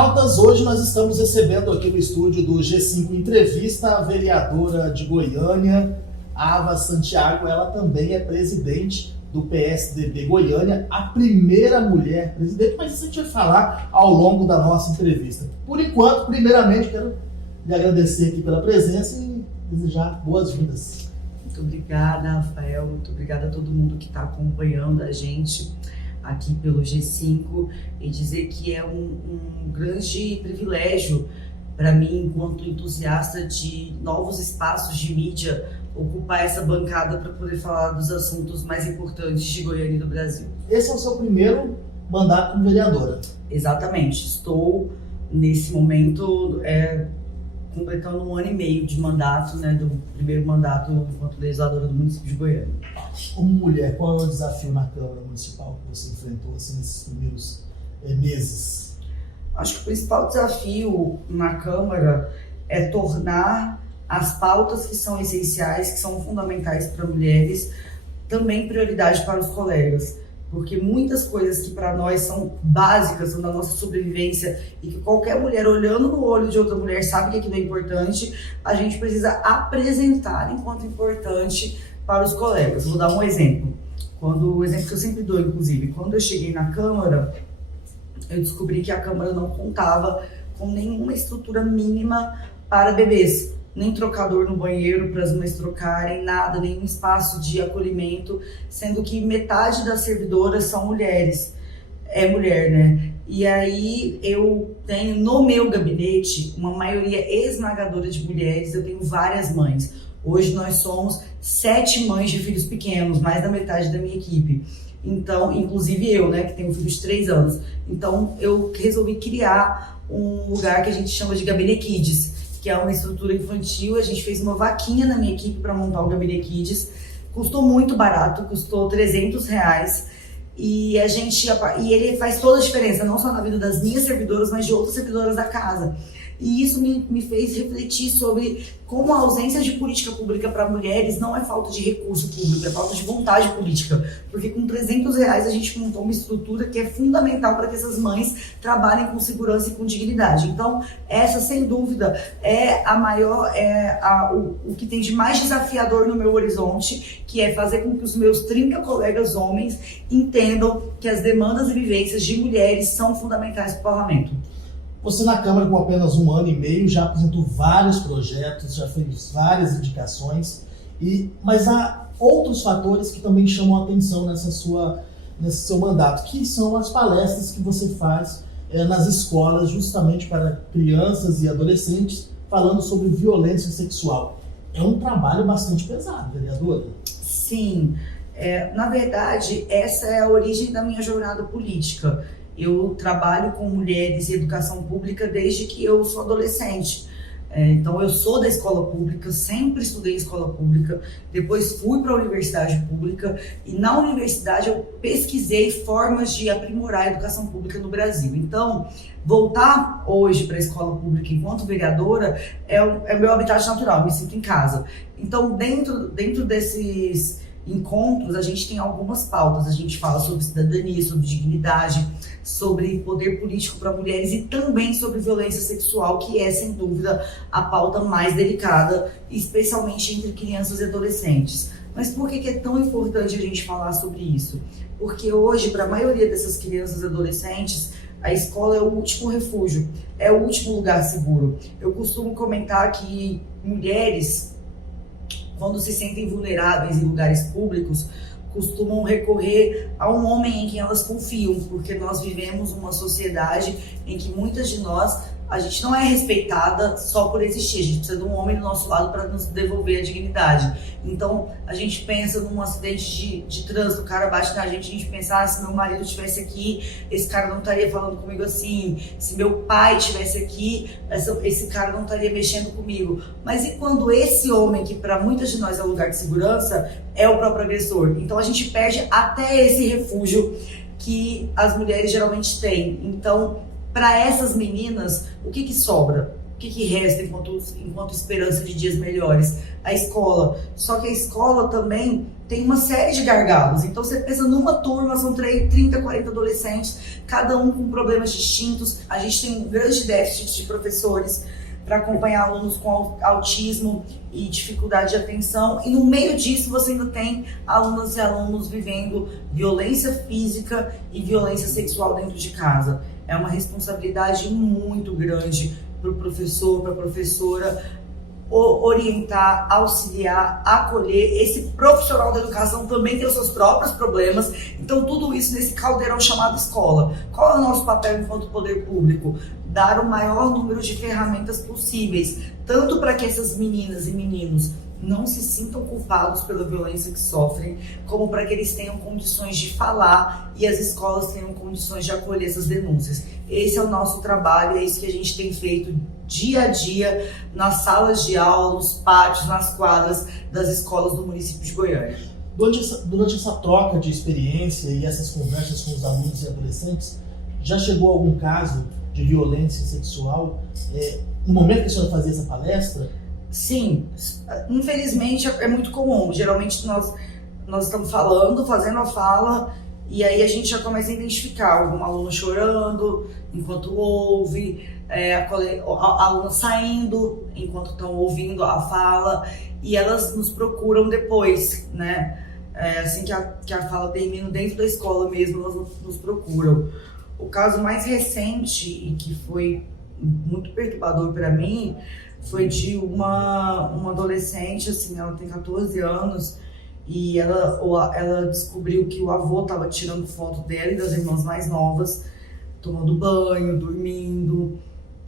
internautas, hoje nós estamos recebendo aqui no estúdio do G5 Entrevista a vereadora de Goiânia, Ava Santiago. Ela também é presidente do PSDB Goiânia, a primeira mulher presidente, mas isso a gente vai falar ao longo da nossa entrevista. Por enquanto, primeiramente, quero lhe agradecer aqui pela presença e desejar boas-vindas. Muito obrigada, Rafael, muito obrigada a todo mundo que está acompanhando a gente aqui pelo G5 e dizer que é um grande privilégio para mim, enquanto entusiasta de novos espaços de mídia, ocupar essa bancada para poder falar dos assuntos mais importantes de Goiânia e do Brasil. Esse é o seu primeiro mandato como vereadora? Exatamente, estou nesse momento completando 1 ano e meio de mandato, do primeiro mandato enquanto legisladora do município de Goiânia. Como mulher, qual é o desafio na Câmara Municipal que você enfrentou assim, nesses primeiros meses? Acho que o principal desafio na Câmara é tornar as pautas que são essenciais, que são fundamentais para mulheres, também prioridade para os colegas. Porque muitas coisas que para nós são básicas, são da nossa sobrevivência e que qualquer mulher olhando no olho de outra mulher sabe que aquilo é importante, a gente precisa apresentar enquanto importante para os colegas. Vou dar um exemplo. O exemplo que eu sempre dou, inclusive, quando eu cheguei na Câmara, eu descobri que a Câmara não contava com nenhuma estrutura mínima para bebês. Nem trocador no banheiro para as mães trocarem, nada, nenhum espaço de acolhimento, sendo que metade das servidoras são mulheres. É mulher, né? E aí eu tenho no meu gabinete uma maioria esmagadora de mulheres, eu tenho várias mães. Hoje nós somos 7 mães de filhos pequenos, mais da metade da minha equipe. Então, inclusive eu, que tenho um filho de 3 anos. Então eu resolvi criar um lugar que a gente chama de Gabinete Kids, que é uma estrutura infantil. A gente fez uma vaquinha na minha equipe para montar o Gabinete Kids. Custou muito barato, custou R$300. E ele faz toda a diferença, não só na vida das minhas servidoras, mas de outras servidoras da casa. E isso me fez refletir sobre como a ausência de política pública para mulheres não é falta de recurso público, é falta de vontade política. Porque com R$300 a gente montou uma estrutura que é fundamental para que essas mães trabalhem com segurança e com dignidade. Então, essa, sem dúvida, é o que tem de mais desafiador no meu horizonte, que é fazer com que os meus 30 colegas homens entendam que as demandas e vivências de mulheres são fundamentais para o parlamento. Você na Câmara, com apenas 1 ano e meio, já apresentou vários projetos, já fez várias indicações, mas há outros fatores que também chamam a atenção nesse seu mandato, que são as palestras que você faz nas escolas, justamente para crianças e adolescentes, falando sobre violência sexual. É um trabalho bastante pesado, vereadora. Sim, na verdade, essa é a origem da minha jornada política. Eu trabalho com mulheres e educação pública desde que eu sou adolescente. Então, eu sou da escola pública, sempre estudei em escola pública, depois fui para a universidade pública e na universidade eu pesquisei formas de aprimorar a educação pública no Brasil. Então, voltar hoje para a escola pública enquanto vereadora é o meu habitat natural, eu me sinto em casa. Então, dentro desses encontros, a gente tem algumas pautas. A gente fala sobre cidadania, sobre dignidade, sobre poder político para mulheres e também sobre violência sexual, que é, sem dúvida, a pauta mais delicada, especialmente entre crianças e adolescentes. Mas por que é tão importante a gente falar sobre isso? Porque hoje, para a maioria dessas crianças e adolescentes, a escola é o último refúgio, é o último lugar seguro. Eu costumo comentar que mulheres, quando se sentem vulneráveis em lugares públicos, costumam recorrer a um homem em quem elas confiam, porque nós vivemos uma sociedade em que muitas de nós, a gente não é respeitada só por existir, a gente precisa de um homem do nosso lado para nos devolver a dignidade. Então, a gente pensa num acidente de trânsito, o cara bate na gente, a gente pensa, se meu marido estivesse aqui, esse cara não estaria falando comigo assim, se meu pai estivesse aqui, esse cara não estaria mexendo comigo. Mas e quando esse homem, que para muitas de nós é um lugar de segurança, é o próprio agressor? Então, a gente perde até esse refúgio que as mulheres geralmente têm. Então, para essas meninas, o que sobra? O que resta enquanto esperança de dias melhores? A escola. Só que a escola também tem uma série de gargalos. Então você pensa numa turma, são 30, 40 adolescentes, cada um com problemas distintos. A gente tem um grande déficit de professores para acompanhar alunos com autismo e dificuldade de atenção. E no meio disso você ainda tem alunas e alunos vivendo violência física e violência sexual dentro de casa. É uma responsabilidade muito grande para o professor, para a professora, orientar, auxiliar, acolher. Esse profissional da educação também tem os seus próprios problemas. Então tudo isso nesse caldeirão chamado escola. Qual é o nosso papel enquanto poder público? Dar o maior número de ferramentas possíveis, tanto para que essas meninas e meninos não se sintam culpados pela violência que sofrem, como para que eles tenham condições de falar e as escolas tenham condições de acolher essas denúncias. Esse é o nosso trabalho, é isso que a gente tem feito dia a dia nas salas de aula, nos pátios, nas quadras das escolas do município de Goiânia. Durante essa troca de experiência e essas conversas com os alunos e adolescentes, já chegou algum caso de violência sexual no momento que a senhora fazia essa palestra? Sim, infelizmente é muito comum. Geralmente nós estamos falando, fazendo a fala, e aí a gente já começa a identificar algum aluno chorando enquanto ouve, a aluna saindo enquanto estão ouvindo a fala, e elas nos procuram depois, né? Assim que a fala termina, dentro da escola mesmo, elas nos procuram. O caso mais recente, e que foi muito perturbador para mim, foi de uma adolescente, assim, ela tem 14 anos, e ela descobriu que o avô estava tirando foto dela e das irmãs mais novas, tomando banho, dormindo,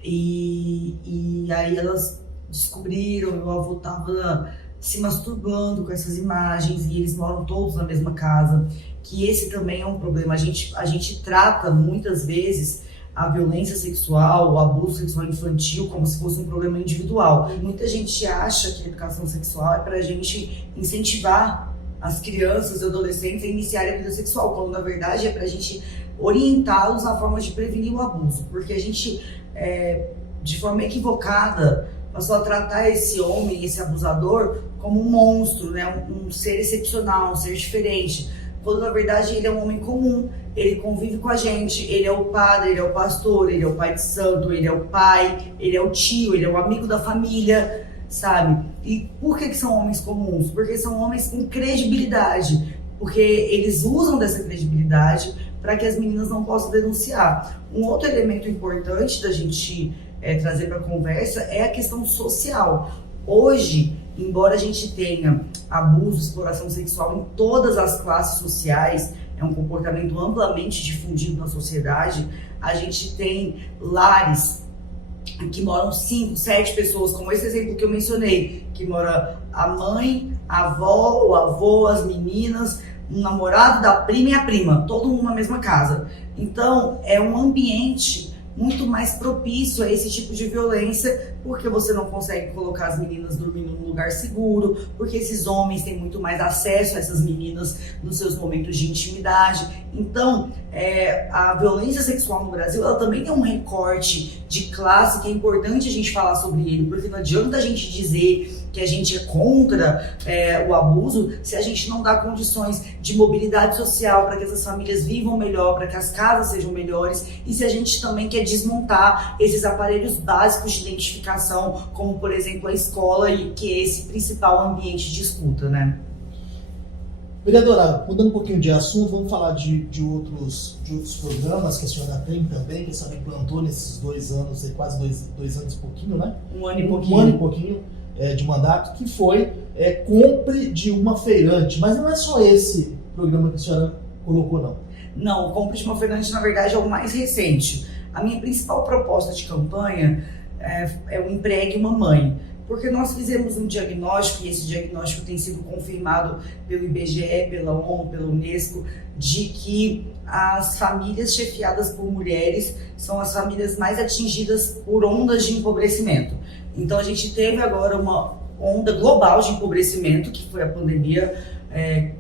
e aí elas descobriram que o avô estava se masturbando com essas imagens, e eles moram todos na mesma casa, que esse também é um problema. A gente trata muitas vezes a violência sexual, o abuso sexual infantil como se fosse um problema individual. Muita gente acha que a educação sexual é para a gente incentivar as crianças e adolescentes a iniciarem a vida sexual, quando na verdade é para a gente orientá-los a forma de prevenir o abuso, porque a gente, de forma equivocada, passou a tratar esse homem, esse abusador, como um monstro, né? Um ser excepcional, um ser diferente, quando na verdade ele é um homem comum, ele convive com a gente, ele é o padre, ele é o pastor, ele é o pai de santo, ele é o pai, ele é o tio, ele é o amigo da família, sabe? E por que são homens comuns? Porque são homens com credibilidade, porque eles usam dessa credibilidade para que as meninas não possam denunciar. Um outro elemento importante da gente trazer para a conversa é a questão social. Hoje, embora a gente tenha abuso, exploração sexual em todas as classes sociais, é um comportamento amplamente difundido na sociedade, a gente tem lares que moram 5, 7 pessoas, como esse exemplo que eu mencionei, que mora a mãe, a avó, o avô, as meninas, um namorado da prima e a prima, todo mundo na mesma casa. Então, é um ambiente muito mais propício a esse tipo de violência, porque você não consegue colocar as meninas dormindo num lugar seguro, porque esses homens têm muito mais acesso a essas meninas nos seus momentos de intimidade. Então, a violência sexual no Brasil, ela também tem um recorte de classe que é importante a gente falar sobre ele, porque não adianta a gente dizer que a gente é contra o abuso se a gente não dá condições de mobilidade social para que essas famílias vivam melhor, para que as casas sejam melhores, e se a gente também quer desmontar esses aparelhos básicos de identificação, como por exemplo a escola, e que é esse principal ambiente de escuta, né? Vereadora, mudando um pouquinho de assunto, vamos falar de outros programas que a senhora tem também, que a senhora implantou nesses 2 anos, quase dois anos e pouquinho, né? Um ano e pouquinho. Um ano e pouquinho de mandato, que foi compre de uma feirante. Mas não é só esse programa que a senhora colocou, não. Não, o compre de uma feirante, na verdade, é o mais recente. A minha principal proposta de campanha é o Empregue uma Mãe, porque nós fizemos um diagnóstico, e esse diagnóstico tem sido confirmado pelo IBGE, pela ONU, pela Unesco, de que as famílias chefiadas por mulheres são as famílias mais atingidas por ondas de empobrecimento. Então a gente teve agora uma onda global de empobrecimento, que foi a pandemia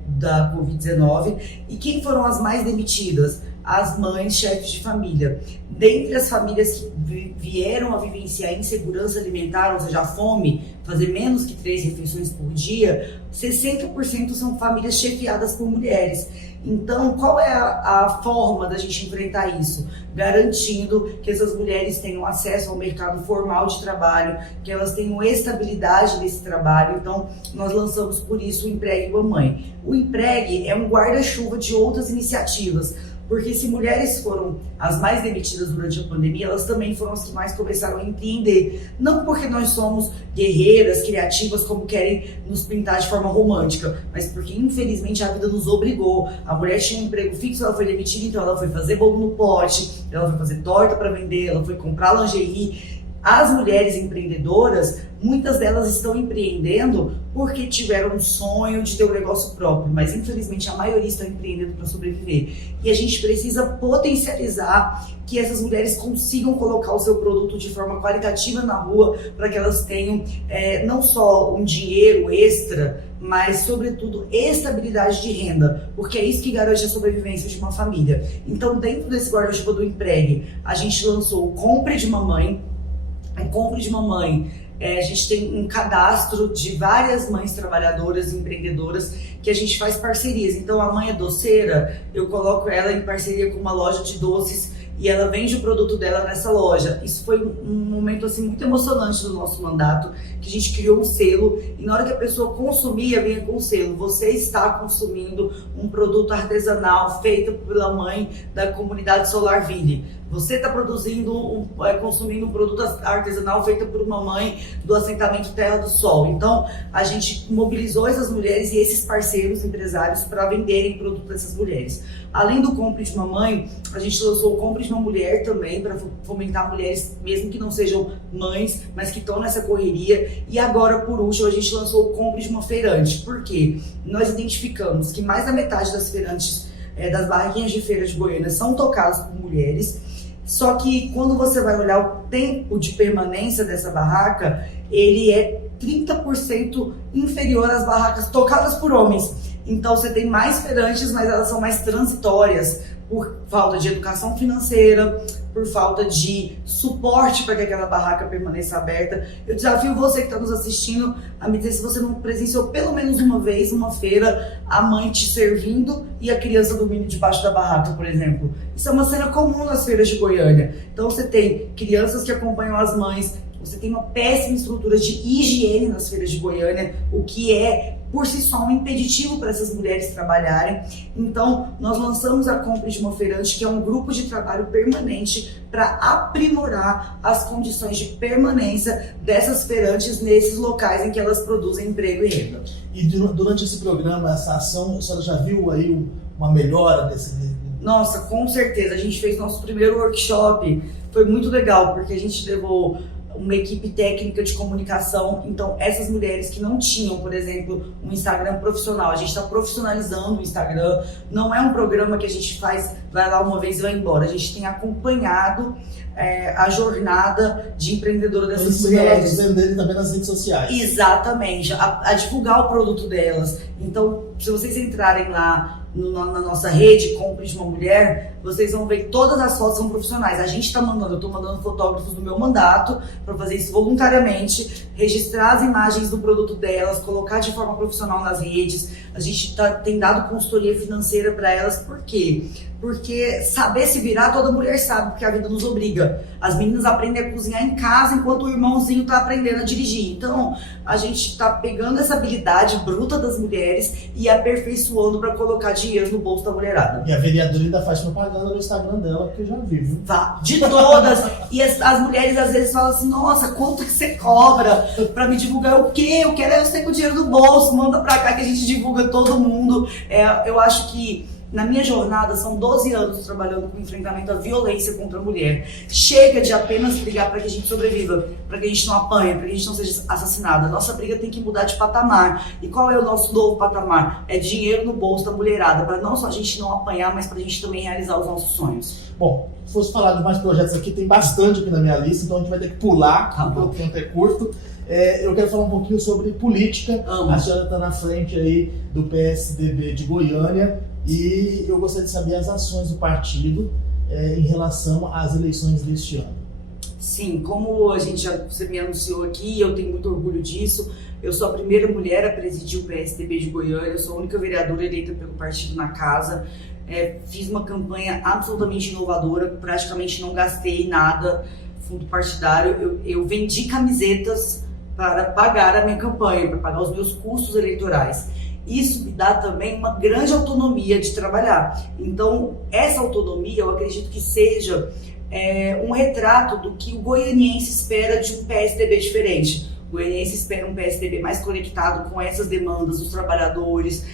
da Covid-19, e quem foram as mais demitidas? as mães chefes de família. Dentre as famílias que vieram a vivenciar insegurança alimentar, ou seja, a fome, fazer menos que 3 refeições por dia, 60% são famílias chefiadas por mulheres. Então, qual é a forma da gente enfrentar isso? Garantindo que essas mulheres tenham acesso ao mercado formal de trabalho, que elas tenham estabilidade nesse trabalho. Então, nós lançamos por isso o Empregue Mamãe. O Empregue é um guarda-chuva de outras iniciativas, porque se mulheres foram as mais demitidas durante a pandemia, elas também foram as que mais começaram a empreender. Não porque nós somos guerreiras, criativas, como querem nos pintar de forma romântica, mas porque infelizmente a vida nos obrigou. A mulher tinha um emprego fixo, ela foi demitida, então ela foi fazer bolo no pote, ela foi fazer torta para vender, ela foi comprar lingerie. As mulheres empreendedoras, muitas delas estão empreendendo porque tiveram um sonho de ter um negócio próprio, mas infelizmente a maioria está empreendendo para sobreviver. E a gente precisa potencializar que essas mulheres consigam colocar o seu produto de forma qualitativa na rua, para que elas tenham não só um dinheiro extra, mas sobretudo estabilidade de renda, porque é isso que garante a sobrevivência de uma família. Então, dentro desse guarda-chuva do Empregue, a gente lançou o Compre de Mamãe. A Compre de Mamãe, a gente tem um cadastro de várias mães trabalhadoras e empreendedoras que a gente faz parcerias. Então, a mãe é doceira, eu coloco ela em parceria com uma loja de doces e ela vende o produto dela nessa loja. Isso foi um momento assim, muito emocionante do nosso mandato, que a gente criou um selo e na hora que a pessoa consumia, vinha com o selo: você está consumindo um produto artesanal feito pela mãe da comunidade Solarville. Você está consumindo um produto artesanal feito por uma mãe do assentamento Terra do Sol. Então, a gente mobilizou essas mulheres e esses parceiros empresários para venderem produto dessas mulheres. Além do Compre de Mamãe, a gente lançou o Compre de uma Mulher também, para fomentar mulheres, mesmo que não sejam mães, mas que estão nessa correria. E agora, por último, a gente lançou o Compre de uma Feirante. Por quê? Nós identificamos que mais da metade das feirantes, das barraquinhas de feira de Goiânia, são tocadas por mulheres. Só que quando você vai olhar o tempo de permanência dessa barraca, ele é 30% inferior às barracas tocadas por homens. Então você tem mais feirantes, mas elas são mais transitórias, por falta de educação financeira, por falta de suporte para que aquela barraca permaneça aberta. Eu desafio você que está nos assistindo a me dizer se você não presenciou pelo menos uma vez uma feira, a mãe te servindo e a criança dormindo debaixo da barraca, por exemplo. Isso é uma cena comum nas feiras de Goiânia. Então você tem crianças que acompanham as mães, você tem uma péssima estrutura de higiene nas feiras de Goiânia, o que é por si só um impeditivo para essas mulheres trabalharem. Então, nós lançamos a Compre de uma Feirante, que é um grupo de trabalho permanente para aprimorar as condições de permanência dessas feirantes nesses locais em que elas produzem emprego e renda. E durante esse programa, essa ação, a senhora já viu aí uma melhora desse... Nossa, com certeza. A gente fez nosso primeiro workshop, foi muito legal, porque a gente levou uma equipe técnica de comunicação. Então, essas mulheres que não tinham, por exemplo, um Instagram profissional, a gente está profissionalizando o Instagram. Não é um programa que a gente faz, vai lá uma vez e vai embora. A gente tem acompanhado a jornada de empreendedora dessas mulheres. Eles venderem também nas redes sociais. Exatamente, a divulgar o produto delas. Então, se vocês entrarem lá na nossa rede Compre de uma Mulher, vocês vão ver que todas as fotos são profissionais. A gente está mandando, eu estou mandando fotógrafos do meu mandato para fazer isso voluntariamente, registrar as imagens do produto delas, colocar de forma profissional nas redes. A gente tem dado consultoria financeira para elas. Por quê? Porque saber se virar, toda mulher sabe, porque a vida nos obriga. As meninas aprendem a cozinhar em casa enquanto o irmãozinho está aprendendo a dirigir. Então, a gente está pegando essa habilidade bruta das mulheres e aperfeiçoando para colocar dinheiro no bolso da mulherada. E a vereadora ainda faz propaganda no Instagram dela, porque eu já vi, viu? De todas. E as mulheres às vezes falam assim: nossa, quanto que você cobra para me divulgar? O quê? Eu quero eu ter com o dinheiro do bolso, manda pra cá que a gente divulga todo mundo. Eu acho que na minha jornada, são 12 anos trabalhando com enfrentamento à violência contra a mulher. Chega de apenas brigar para que a gente sobreviva, para que a gente não apanhe, para que a gente não seja assassinada. Nossa briga tem que mudar de patamar. E qual é o nosso novo patamar? É dinheiro no bolso da mulherada, para não só a gente não apanhar, mas para a gente também realizar os nossos sonhos. Bom, se fosse falar de mais projetos aqui, tem bastante aqui na minha lista, então a gente vai ter que pular, porque o tempo é curto. Eu quero falar um pouquinho sobre política. A senhora está na frente aí do PSDB de Goiânia. E eu gostaria de saber as ações do partido em relação às eleições deste ano. Sim, como você me anunciou aqui, eu tenho muito orgulho disso. Eu sou a primeira mulher a presidir o PSDB de Goiânia, eu sou a única vereadora eleita pelo partido na casa. Fiz uma campanha absolutamente inovadora, praticamente não gastei nada, fundo partidário. Eu vendi camisetas para pagar a minha campanha, para pagar os meus custos eleitorais. Isso me dá também uma grande autonomia de trabalhar. Então, essa autonomia, eu acredito que seja um retrato do que o goianiense espera de um PSDB diferente. O goianiense espera um PSDB mais conectado com essas demandas dos trabalhadores,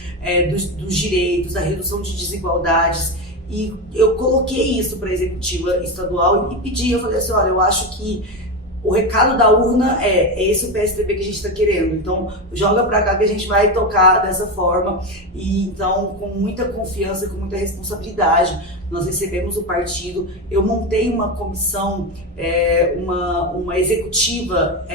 dos direitos, da redução de desigualdades. E eu coloquei isso para a executiva estadual e pedi, eu falei assim, olha, eu acho que o recado da urna é esse o PSDB que a gente está querendo. Então, joga para cá que a gente vai tocar dessa forma. E então, com muita confiança, com muita responsabilidade, nós recebemos o partido. Eu montei uma comissão, uma executiva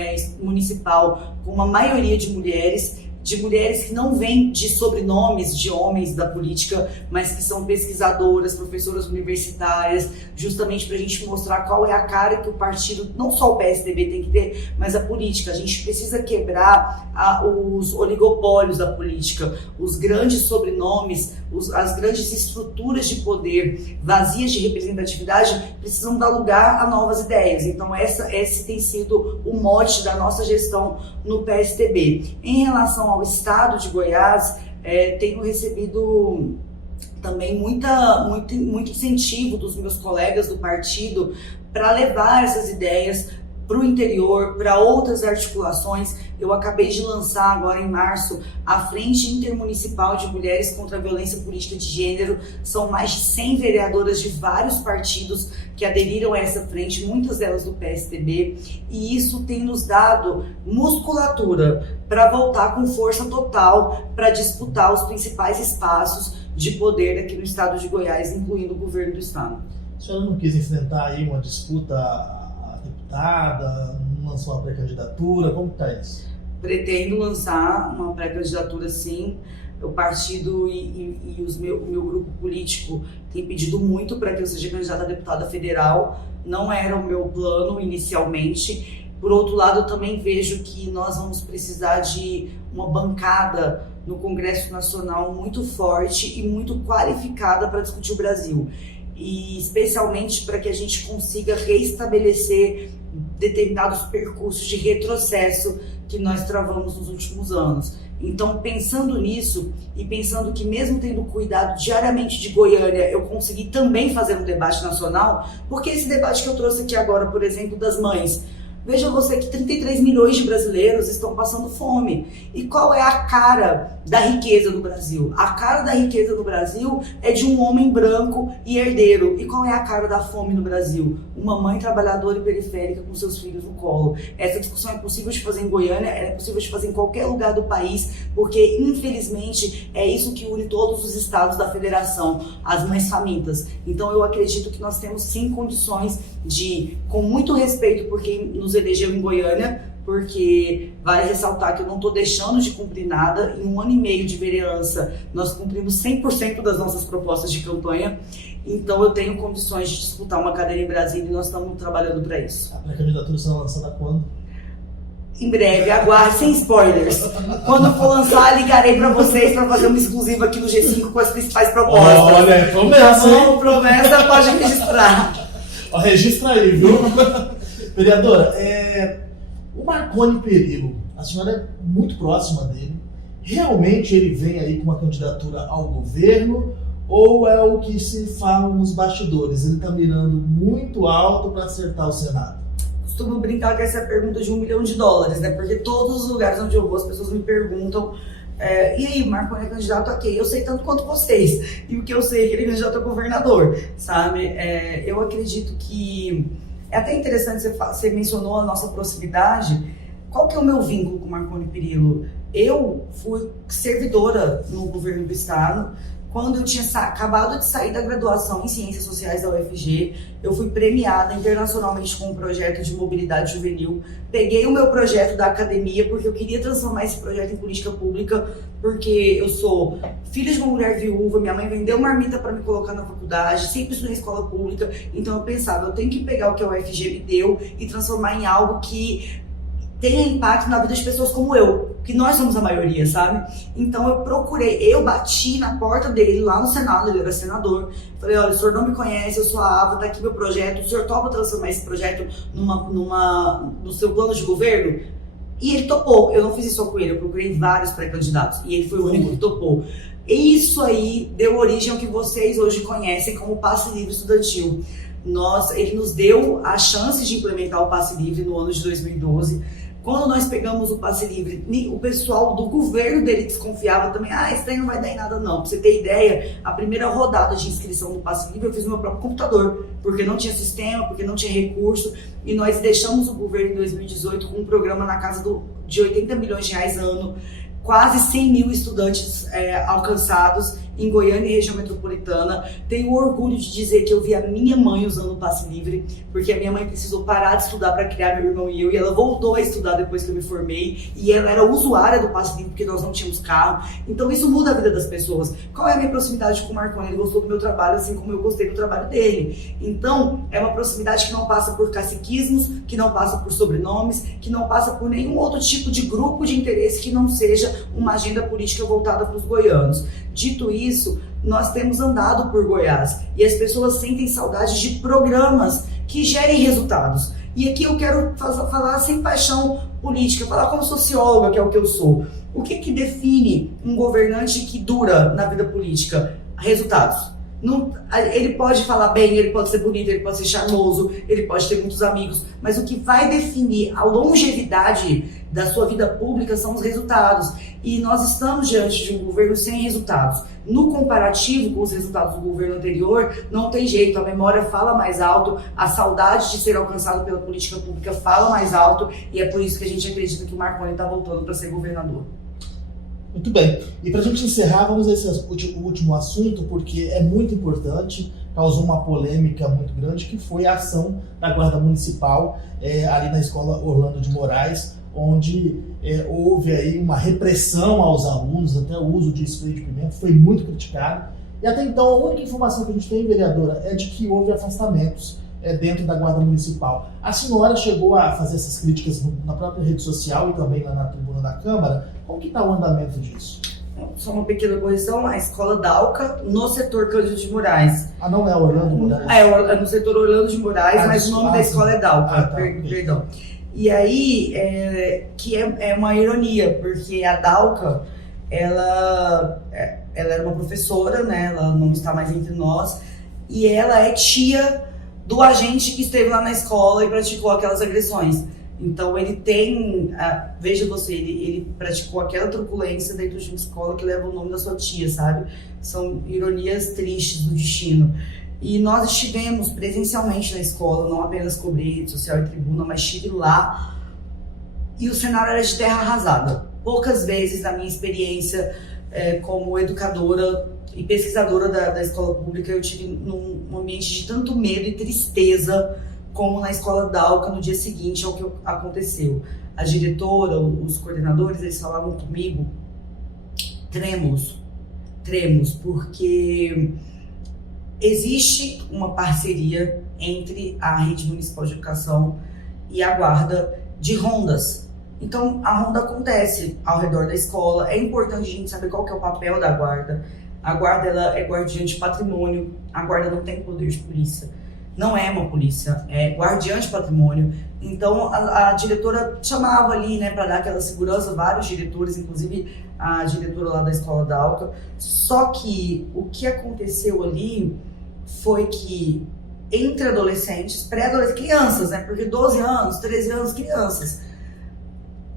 municipal com uma maioria de mulheres que não vêm de sobrenomes de homens da política, mas que são pesquisadoras, professoras universitárias, justamente para a gente mostrar qual é a cara que o partido, não só o PSDB tem que ter, mas a política. A gente precisa quebrar os oligopólios da política, os grandes sobrenomes, as grandes estruturas de poder vazias de representatividade precisam dar lugar a novas ideias. Então esse tem sido o mote da nossa gestão no PSDB. Em relação ao estado de Goiás, tenho recebido também muito incentivo dos meus colegas do partido para levar essas ideias para o interior, para outras articulações. Eu acabei de lançar agora em março a Frente Intermunicipal de Mulheres contra a Violência Política de Gênero. São mais de 100 vereadoras de vários partidos que aderiram a essa frente, muitas delas do PSDB, e isso tem nos dado musculatura para voltar com força total para disputar os principais espaços de poder aqui no estado de Goiás, incluindo o governo do estado. A senhora não quis enfrentar aí uma disputa a deputada, não lançou uma pré-candidatura, como está isso? Pretendo lançar uma pré-candidatura, sim. O partido e o meu grupo político tem pedido muito para que eu seja candidata a deputada federal. Não era o meu plano inicialmente. Por outro lado, eu também vejo que nós vamos precisar de uma bancada no Congresso Nacional muito forte e muito qualificada para discutir o Brasil. E especialmente para que a gente consiga reestabelecer determinados percursos de retrocesso que nós travamos nos últimos anos. Então, pensando nisso e pensando que mesmo tendo cuidado diariamente de Goiânia, eu consegui também fazer um debate nacional, porque esse debate que eu trouxe aqui agora, por exemplo, das mães, veja você que 33 milhões de brasileiros estão passando fome. E qual é a cara da riqueza do Brasil? A cara da riqueza do Brasil é de um homem branco e herdeiro. E qual é a cara da fome no Brasil? Uma mãe trabalhadora e periférica com seus filhos no colo. Essa discussão é possível de fazer em Goiânia, é possível de fazer em qualquer lugar do país, porque infelizmente é isso que une todos os estados da federação, as mães famintas. Então eu acredito que nós temos sim condições de, com muito respeito por quem nos elegeu em Goiânia, porque vale ressaltar que eu não estou deixando de cumprir nada. Em 1 ano e meio de vereança, nós cumprimos 100% das nossas propostas de campanha. Então eu tenho condições de disputar uma cadeira em Brasília e nós estamos trabalhando para isso. A pré-candidatura será lançada quando? Em breve, aguarde, sem spoilers. Quando for lançar, ligarei para vocês para fazer uma exclusiva aqui no G5 com as principais propostas. Olha, promessa, hein? Promessa, pode registrar. Ó, registra aí, viu? Vereadora, o Marconi Perillo, a senhora é muito próxima dele. Realmente ele vem aí com uma candidatura ao governo ou é o que se fala nos bastidores? Ele está mirando muito alto para acertar o Senado? Costumo brincar que essa é a pergunta de $1 milhão, né? Porque todos os lugares onde eu vou, as pessoas me perguntam e aí, Marconi é candidato a quê? Eu sei tanto quanto vocês. E o que eu sei é que ele é candidato a governador, sabe? Eu acredito que é até interessante, você mencionou a nossa proximidade. Qual que é o meu vínculo com o Marconi Perillo? Eu fui servidora no governo do estado, quando eu tinha acabado de sair da graduação em Ciências Sociais da UFG, eu fui premiada internacionalmente com um projeto de mobilidade juvenil. Peguei o meu projeto da academia, porque eu queria transformar esse projeto em política pública, porque eu sou filha de uma mulher viúva, minha mãe vendeu marmita para me colocar na faculdade, sempre estudei em escola pública, então eu pensava, eu tenho que pegar o que a UFG me deu e transformar em algo que tenha impacto na vida de pessoas como eu, que nós somos a maioria, sabe? Então eu bati na porta dele lá no Senado, ele era senador, falei, olha, o senhor não me conhece, eu sou a Ava, tá aqui meu projeto, o senhor topa transformar esse projeto no seu plano de governo? E ele topou. Eu não fiz isso só com ele, eu procurei vários pré-candidatos, e ele foi o único que topou. E isso aí deu origem ao que vocês hoje conhecem como Passe Livre Estudantil. Ele nos deu a chance de implementar o Passe Livre no ano de 2012. Quando nós pegamos o Passe Livre, o pessoal do governo dele desconfiava também, isso daí não vai dar em nada não. Pra você ter ideia, a primeira rodada de inscrição do Passe Livre eu fiz no meu próprio computador, porque não tinha sistema, porque não tinha recurso, e nós deixamos o governo em 2018 com um programa na casa de 80 milhões de reais ano, quase 100 mil estudantes alcançados em Goiânia e região metropolitana. Tenho orgulho de dizer que eu vi a minha mãe usando o Passe Livre, porque a minha mãe precisou parar de estudar para criar meu irmão e eu, e ela voltou a estudar depois que eu me formei, e ela era usuária do Passe Livre porque nós não tínhamos carro. Então isso muda a vida das pessoas. Qual é a minha proximidade com o Marconi? Ele gostou do meu trabalho assim como eu gostei do trabalho dele. Então é uma proximidade que não passa por caciquismos, que não passa por sobrenomes, que não passa por nenhum outro tipo de grupo de interesse que não seja uma agenda política voltada para os goianos. Dito isso, nós temos andado por Goiás e as pessoas sentem saudade de programas que gerem resultados. E aqui eu quero falar sem paixão política, falar como socióloga, que é o que eu sou. O que define um governante que dura na vida política? Resultados. Não, ele pode falar bem, ele pode ser bonito, ele pode ser charmoso, ele pode ter muitos amigos, mas o que vai definir a longevidade da sua vida pública são os resultados. E nós estamos diante de um governo sem resultados. No comparativo com os resultados do governo anterior, não tem jeito, a memória fala mais alto, a saudade de ser alcançado pela política pública fala mais alto, e é por isso que a gente acredita que o Marconi está voltando para ser governador. Muito bem. E para a gente encerrar, vamos a esse último assunto, porque é muito importante, causou uma polêmica muito grande, que foi a ação da Guarda Municipal ali na Escola Orlando de Moraes, onde houve aí uma repressão aos alunos, até o uso de spray de pimenta, foi muito criticado. E até então, a única informação que a gente tem, vereadora, é de que houve afastamentos dentro da Guarda Municipal. A senhora chegou a fazer essas críticas na própria rede social e também lá na tribuna da Câmara. Como que está o andamento disso? Só uma pequena correção, a Escola Dalca, no setor Cândido de Moraes. Não é Orlando de Moraes? É no setor Orlando de Moraes, mas o nome da escola é Dalca, perdão. E aí, que é uma ironia, porque a Dalca, ela era uma professora, né? Ela não está mais entre nós, e ela é tia do agente que esteve lá na escola e praticou aquelas agressões. Então ele tem, veja você, ele praticou aquela truculência dentro de uma escola que leva o nome da sua tia, sabe? São ironias tristes do destino. E nós estivemos presencialmente na escola, não apenas cobri rede social e tribuna, mas estive lá, e o cenário era de terra arrasada. Poucas vezes na minha experiência como educadora e pesquisadora da escola pública eu tive num ambiente de tanto medo e tristeza como na Escola Dalca no dia seguinte ao que aconteceu. A diretora, os coordenadores, eles falavam comigo trêmulos, porque existe uma parceria entre a Rede Municipal de Educação e a Guarda de rondas. Então, a ronda acontece ao redor da escola. É importante a gente saber qual que é o papel da Guarda. A Guarda ela é guardiã de patrimônio. A Guarda não tem poder de polícia. Não é uma polícia, é guardiã de patrimônio. Então, a diretora chamava ali, né, para dar aquela segurança, vários diretores, inclusive a diretora lá da Escola Dalca. Só que o que aconteceu ali foi que entre adolescentes, pré-adolescentes, crianças, né, porque 12 anos, 13 anos, crianças,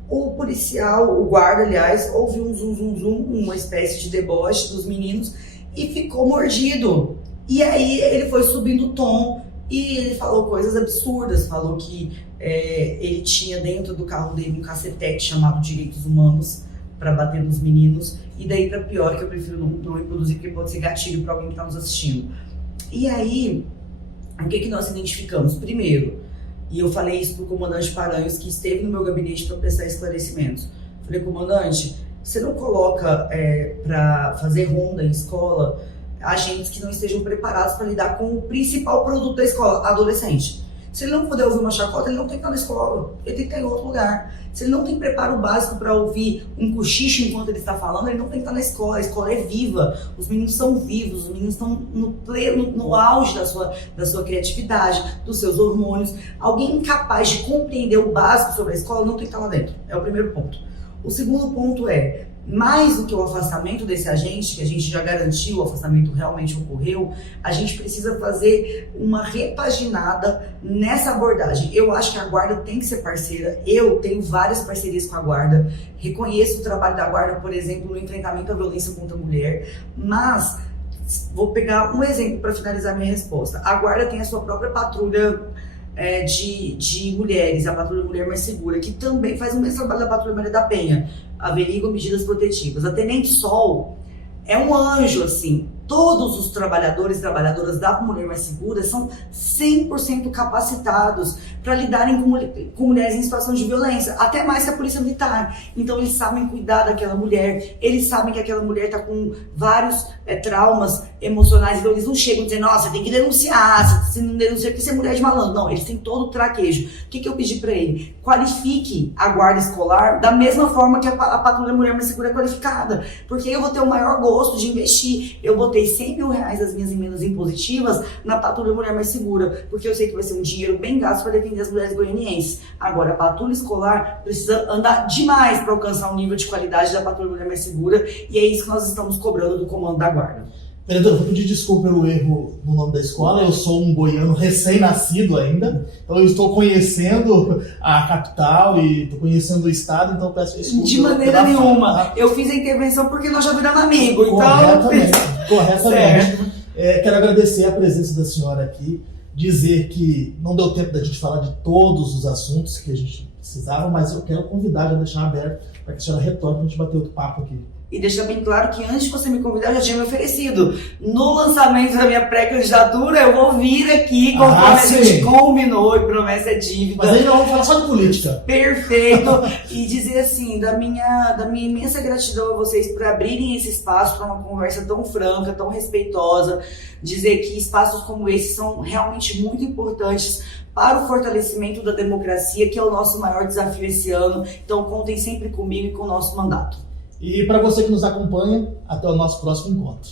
o policial, o guarda, aliás, ouviu um zum, uma espécie de deboche dos meninos e ficou mordido. E aí ele foi subindo o tom e ele falou coisas absurdas, falou que ele tinha dentro do carro dele um cacetete chamado Direitos Humanos, para bater nos meninos, e daí para pior, que eu prefiro não reproduzir, porque pode ser gatilho para alguém que está nos assistindo. E aí, o que nós identificamos? Primeiro, e eu falei isso para o comandante Paranhos, que esteve no meu gabinete para prestar esclarecimentos. Falei, comandante, você não coloca para fazer ronda em escola agentes que não estejam preparados para lidar com o principal produto da escola, adolescente. Se ele não puder ouvir uma chacota, ele não tem que estar na escola, ele tem que estar em outro lugar. Se ele não tem preparo básico para ouvir um cochicho enquanto ele está falando, ele não tem que estar na escola. A escola é viva, os meninos são vivos, os meninos estão no auge da sua criatividade, dos seus hormônios. Alguém incapaz de compreender o básico sobre a escola não tem que estar lá dentro. É o primeiro ponto. O segundo ponto é, mais do que o afastamento desse agente, que a gente já garantiu, o afastamento realmente ocorreu, a gente precisa fazer uma repaginada nessa abordagem. Eu acho que a Guarda tem que ser parceira, eu tenho várias parcerias com a Guarda, reconheço o trabalho da Guarda, por exemplo, no enfrentamento à violência contra a mulher, mas vou pegar um exemplo para finalizar minha resposta. A Guarda tem a sua própria patrulha de mulheres, a Patrulha Mulher Mais Segura, que também faz o mesmo trabalho da Patrulha Maria da Penha, averigua medidas protetivas. A Tenente Sol é um anjo, assim. Todos os trabalhadores e trabalhadoras da Mulher Mais Segura são 100% capacitados para lidarem com mulheres em situação de violência, até mais que a Polícia Militar. Então eles sabem cuidar daquela mulher, eles sabem que aquela mulher está com vários traumas emocionais, então eles não chegam dizendo, nossa, tem que denunciar, se não denunciar, porque você é mulher de malandro. Não, eles têm todo o traquejo. O que eu pedi para ele? Qualifique a guarda escolar da mesma forma que a Patrulha Mulher Mais Segura é qualificada, porque eu vou ter o maior gosto de investir. Eu botei R$100 mil das minhas emendas impositivas na Patrulha Mulher Mais Segura, porque eu sei que vai ser um dinheiro bem gasto para defender as mulheres goianienses. Agora, a patrulha escolar precisa andar demais para alcançar o nível de qualidade da Patrulha Mulher Mais Segura, e é isso que nós estamos cobrando do comando da Guarda. Vereador, eu vou pedir desculpa pelo erro no nome da escola. Eu sou um goiano recém-nascido ainda, então eu estou conhecendo a capital e estou conhecendo o estado, então peço desculpa. De maneira nenhuma. Eu fiz a intervenção porque nós já viramos amigos. Corretamente. Quero agradecer a presença da senhora aqui, dizer que não deu tempo da gente falar de todos os assuntos que a gente precisava, mas eu quero convidar, já deixar aberto para que a senhora retorne para a gente bater outro papo aqui. E deixar bem claro que antes de você me convidar, eu já tinha me oferecido. No lançamento da minha pré-candidatura, eu vou vir aqui, conforme a gente combinou, e promessa é dívida. Mas aí nós vamos falar só de política. Perfeito. E dizer assim, da minha imensa gratidão a vocês por abrirem esse espaço para uma conversa tão franca, tão respeitosa. Dizer que espaços como esse são realmente muito importantes para o fortalecimento da democracia, que é o nosso maior desafio esse ano. Então contem sempre comigo e com o nosso mandato. E para você que nos acompanha, até o nosso próximo encontro.